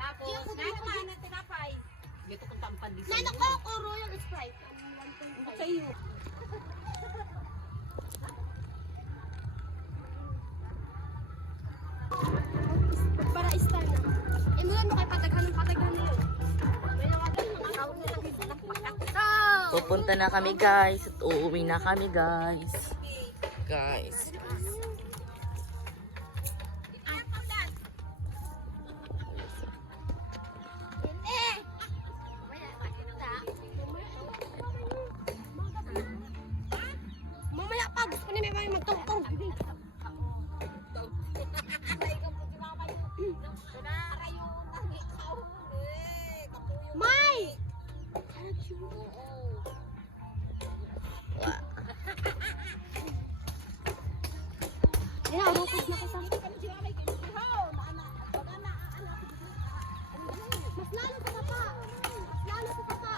Tapos, naman na tinapay. Dito kung tampan dito. Nano Coke o Royal Sprite? Sa iyo. Para star na. Imulan mo kay pataghan ng pataghan na yun. May nawagan mga tao na lang dito ng pataghan. Pupunta na kami guys. At uuwi na kami guys. Guys. Mamaya pa, gusto ko na may magtungtong. May! Rukot na kita. Mas lalo sa papa. Mas lalo sa papa.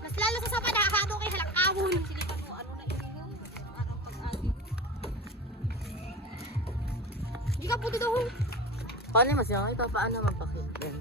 Mas lalo sa sapa, nakakado kay halang kawon. Silipan mo, ano na ininom? Parang pag-agin. Hindi ka puti daw. Paano mas yung ito? Paano mapakit? Yan.